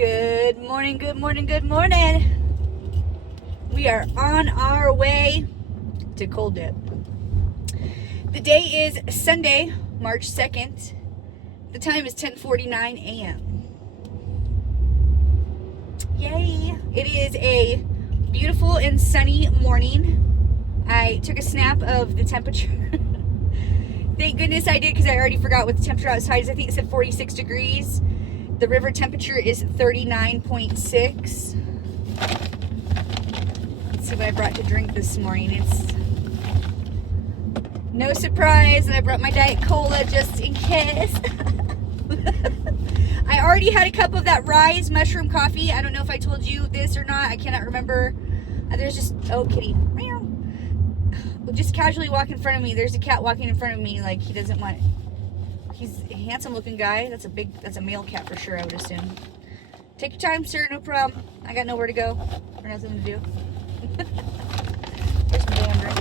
Good morning, good morning, good morning. We are on our way to Cold Dip. The day is Sunday, March 2nd. The time is 10:49 a.m. Yay! It is a beautiful and sunny morning. I took a snap of the temperature. Thank goodness I did, because I already forgot what the temperature outside is. I think it said 46 degrees. The river temperature is 39.6. Let's see what I brought to drink this morning. It's no surprise that I brought my Diet Cola just in case. I already had a cup of that Rise mushroom coffee. I don't know if I told you this or not. I cannot remember. There's just, oh, kitty. Meow. Just casually walk in front of me. There's a cat walking in front of me like he doesn't want. He's a handsome looking guy. That's a male cat for sure, I would assume. Take your time, sir, no problem. I got nowhere to go or nothing to do. Here's some damn drink.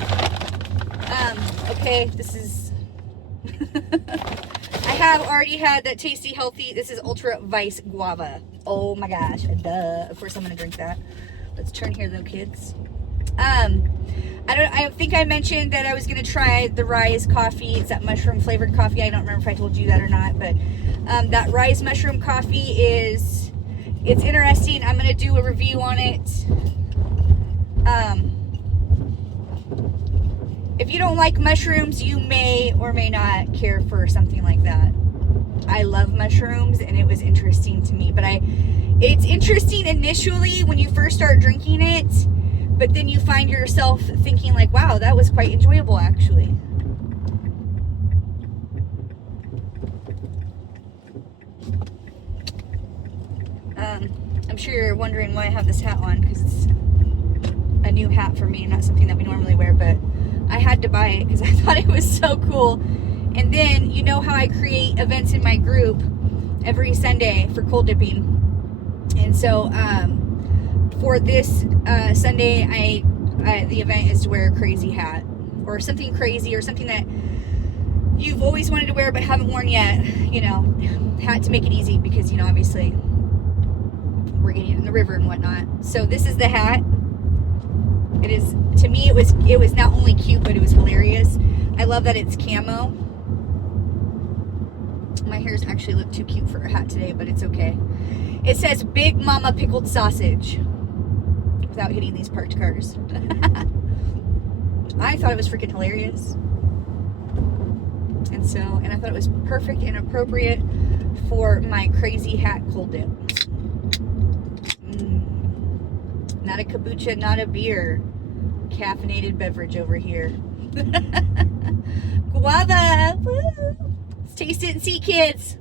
Okay, this is I have already had that tasty healthy. This is Ultra Vice Guava. Oh my gosh, duh. Of course I'm gonna drink that. Let's turn here though, kids. I think I mentioned that I was going to try the Rise coffee. It's that mushroom flavored coffee. I don't remember if I told you that or not, but that Rise mushroom coffee it's interesting. I'm going to do a review on it. If you don't like mushrooms, you may or may not care for something like that. I love mushrooms, and it was interesting to me, but it's interesting initially when you first start drinking it. But then you find yourself thinking like, wow, that was quite enjoyable actually. I'm sure you're wondering why I have this hat on, because it's a new hat for me, not something that we normally wear, but I had to buy it because I thought it was so cool. And then, you know how I create events in my group every Sunday for cold dipping. And so, for this Sunday, the event is to wear a crazy hat or something crazy or something that you've always wanted to wear but haven't worn yet. You know, hat to make it easy because, you know, obviously we're getting in the river and whatnot. So this is the hat. It is, to me, it was not only cute, but it was hilarious. I love that it's camo. My hairs actually look too cute for a hat today, but it's okay. It says Big Mama Pickled Sausage. Without hitting these parked cars. I thought it was freaking hilarious. And I thought it was perfect and appropriate for my crazy hat cold dip. Not a kombucha, not a beer. Caffeinated beverage over here. Guava! Woo! Let's taste it and see, kids.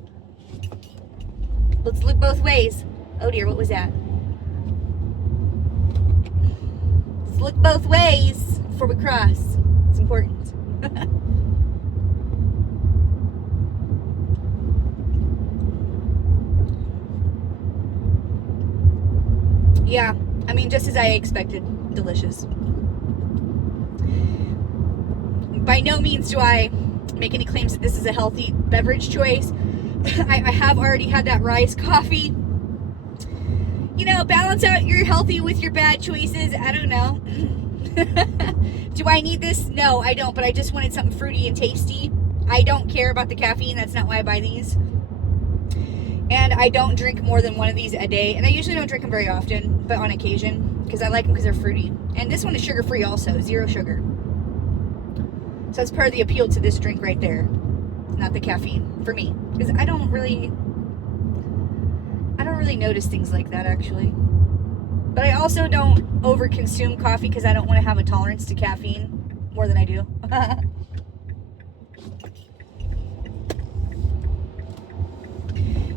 Let's look both ways. Oh dear, what was that? Look both ways before we cross. It's important. Yeah, I mean, just as I expected. Delicious. By no means do I make any claims that this is a healthy beverage choice. I have already had that Rise coffee. You know, balance out your healthy with your bad choices. I don't know. Do I need this? No, I don't, but I just wanted something fruity and tasty. I don't care about the caffeine. That's not why I buy these. And I don't drink more than one of these a day. And I usually don't drink them very often, but on occasion, because I like them because they're fruity. And this one is sugar-free also, 0 sugar. So that's part of the appeal to this drink right there. Not the caffeine, for me. Because I don't really notice things like that, actually. But I also don't over-consume coffee because I don't want to have a tolerance to caffeine more than I do.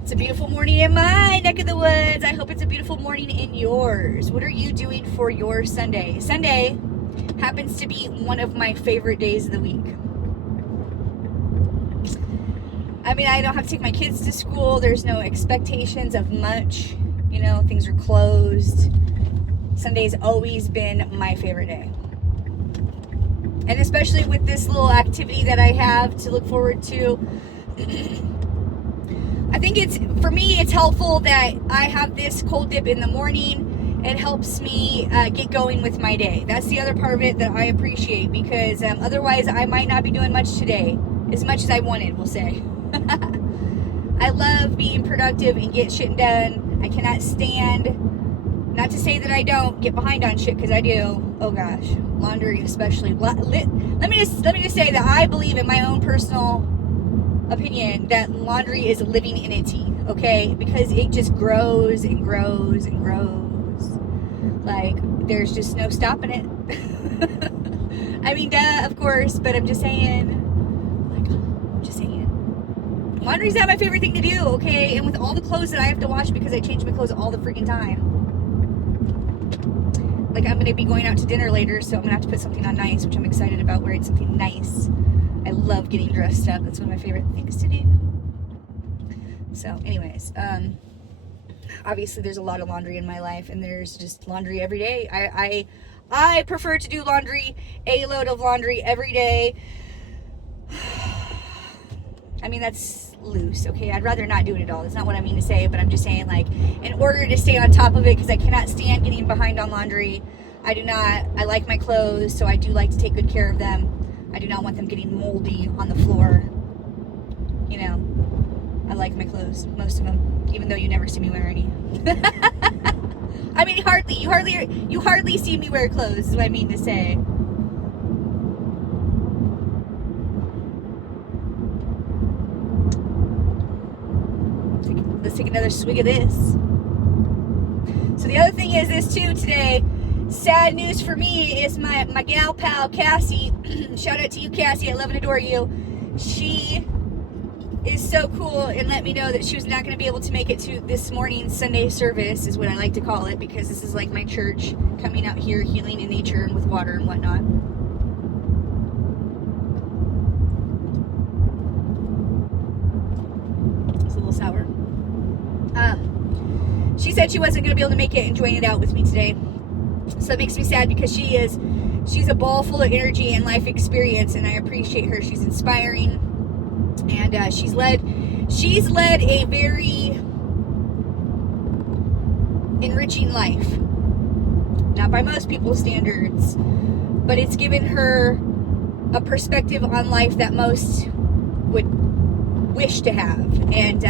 It's a beautiful morning in my neck of the woods. I hope it's a beautiful morning in yours. What are you doing for your Sunday? Sunday happens to be one of my favorite days of the week. I mean, I don't have to take my kids to school. There's no expectations of much. You know, things are closed. Sunday's always been my favorite day. And especially with this little activity that I have to look forward to. I think for me, it's helpful that I have this cold dip in the morning. It helps me get going with my day. That's the other part of it that I appreciate, because otherwise I might not be doing much today, as much as I wanted, we'll say. I love being productive and get shit done. I cannot stand, not to say that I don't get behind on shit, because I do. Oh gosh, laundry especially. Let me just say that I believe, in my own personal opinion, that laundry is a living entity, okay? Because it just grows and grows and grows. Like, there's just no stopping it. I mean, duh, of course, but I'm just saying. Laundry's not my favorite thing to do, okay? And with all the clothes that I have to wash, because I change my clothes all the freaking time. Like, I'm gonna be going out to dinner later, so I'm gonna have to put something on nice, which I'm excited about, wearing something nice. I love getting dressed up. That's one of my favorite things to do. So, anyways, obviously there's a lot of laundry in my life, and there's just laundry every day. I prefer to do laundry, a load of laundry every day. I mean, that's loose, okay? I'd rather not do it at all. That's not what I mean to say, but I'm just saying, like, in order to stay on top of it, because I cannot stand getting behind on laundry. I like my clothes, so I do like to take good care of them. I do not want them getting moldy on the floor. You know, I like my clothes, most of them, even though you never see me wear any. I mean, you hardly see me wear clothes, is what I mean to say. Let's take another swig of this. So the other thing is this too today. Sad news for me is my gal pal Cassie. Shout out to you, Cassie. I love and adore you. She is so cool and let me know that she was not going to be able to make it to this morning's Sunday service, is what I like to call it, because this is like my church coming out here, healing in nature and with water and whatnot. It's a little sour. She said she wasn't going to be able to make it and join it out with me today. So it makes me sad, because she's a ball full of energy and life experience, and I appreciate her. She's inspiring, and she's led a very enriching life. Not by most people's standards, but it's given her a perspective on life that most would wish to have, and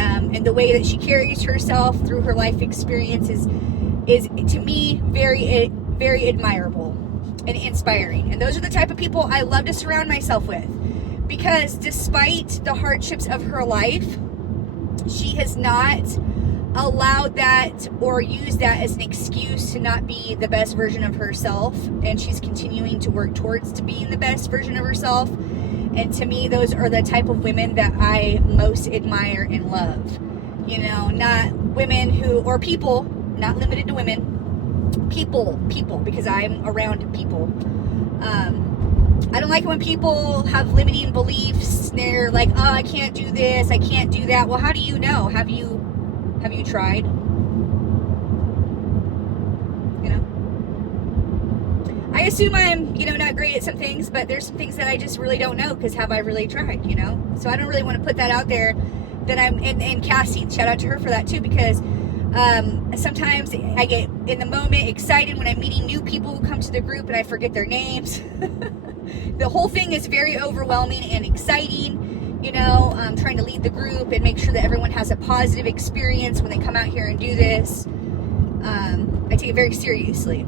the way that she carries herself through her life experience is to me very, very admirable and inspiring. And those are the type of people I love to surround myself with, because despite the hardships of her life, she has not allowed that or used that as an excuse to not be the best version of herself, and she's continuing to work towards to being the best version of herself. And to me, those are the type of women that I most admire and love. You know, not women who, or people, not limited to women, people, because I'm around people. I don't like it when people have limiting beliefs. They're like, oh, I can't do this, I can't do that. Well, how do you know? Have you tried? You know? I assume I'm, not great at some things, but there's some things that I just really don't know, because have I really tried, So I don't really want to put that out there that and Cassie, shout out to her for that too, because sometimes I get in the moment excited when I'm meeting new people who come to the group and I forget their names. The whole thing is very overwhelming and exciting. Trying to lead the group and make sure that everyone has a positive experience when they come out here and do this. I take it very seriously.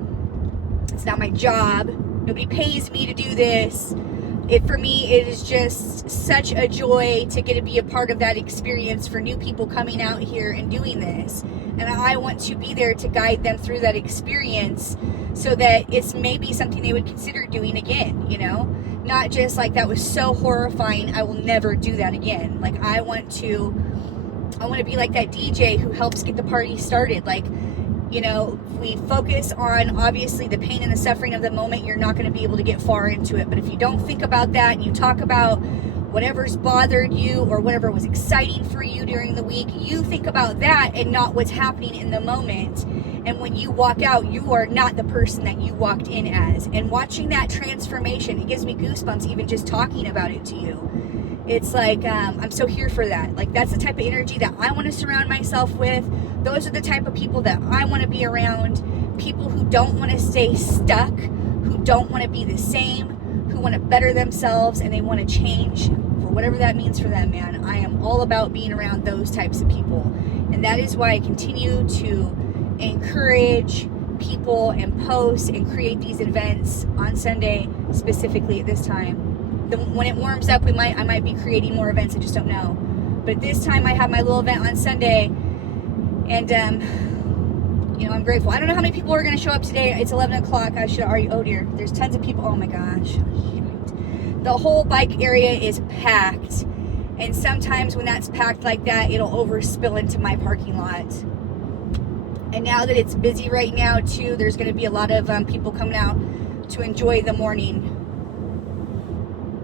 It's not my job. Nobody pays me to do this. For me, it is just such a joy to get to be a part of that experience for new people coming out here and doing this. And I want to be there to guide them through that experience so that it's maybe something they would consider doing again, Not just like, that was so horrifying, I will never do that again. Like, I want to be like that DJ who helps get the party started. Like, we focus on, obviously, the pain and the suffering of the moment, you're not going to be able to get far into it. But if you don't think about that and you talk about whatever's bothered you or whatever was exciting for you during the week, you think about that and not what's happening in the moment. And when you walk out, you are not the person that you walked in as. And watching that transformation, it gives me goosebumps even just talking about it to you. It's like, I'm so here for that. Like, that's the type of energy that I want to surround myself with. Those are the type of people that I want to be around. People who don't want to stay stuck, who don't want to be the same, who want to better themselves, and they want to change for whatever that means for them, man. I am all about being around those types of people. And that is why I continue to encourage people and post and create these events on Sunday, specifically at this time. When it warms up, I might be creating more events. I just don't know. But this time I have my little event on Sunday, and you know, I'm grateful. I don't know how many people are going to show up today. It's 11 o'clock. I should already. Oh dear, there's tons of people. Oh my gosh, the whole bike area is packed, and sometimes when that's packed like that, it'll overspill into my parking lot. And now that it's busy right now too, there's going to be a lot of people coming out to enjoy the morning.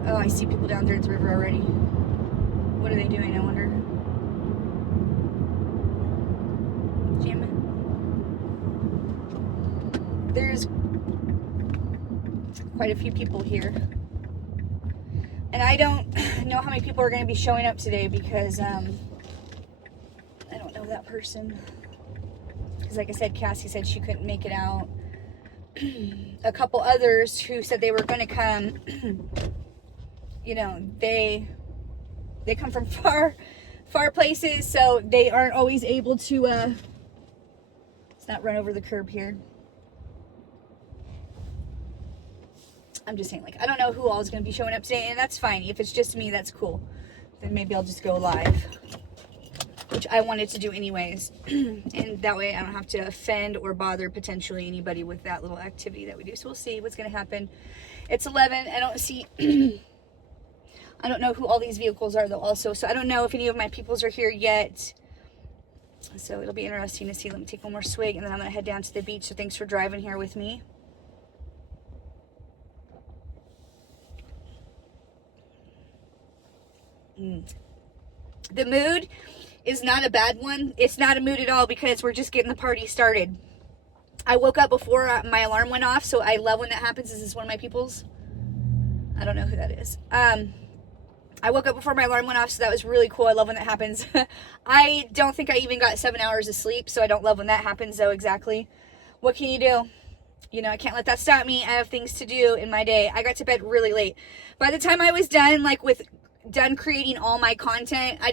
Oh, I see people down there at the river already. What are they doing, I wonder? Jamming. There's quite a few people here. And I don't know how many people are going to be showing up today because I don't know that person. Because like I said, Cassie said she couldn't make it out. A couple others who said they were going to come, you know, they come from far places, so they aren't always able to, let's not run over the curb here. I'm just saying, like, I don't know who all is going to be showing up today, and that's fine. If it's just me, that's cool. Then maybe I'll just go live, which I wanted to do anyways. And that way I don't have to offend or bother potentially anybody with that little activity that we do. So we'll see what's going to happen. It's 11. I don't see... I don't know who all these vehicles are, though, also. So I don't know if any of my peoples are here yet. So it'll be interesting to see. Let me take one more swig, and then I'm going to head down to the beach. So thanks for driving here with me. The mood is not a bad one. It's not a mood at all because we're just getting the party started. I woke up before my alarm went off, so I love when that happens. This is one of my peoples. I don't know who that is. I woke up before my alarm went off, so that was really cool. I love when that happens. I don't think I even got 7 hours of sleep, so I don't love when that happens, though, exactly. What can you do? You know, I can't let that stop me. I have things to do in my day. I got to bed really late. By the time I was done, done creating all my content, I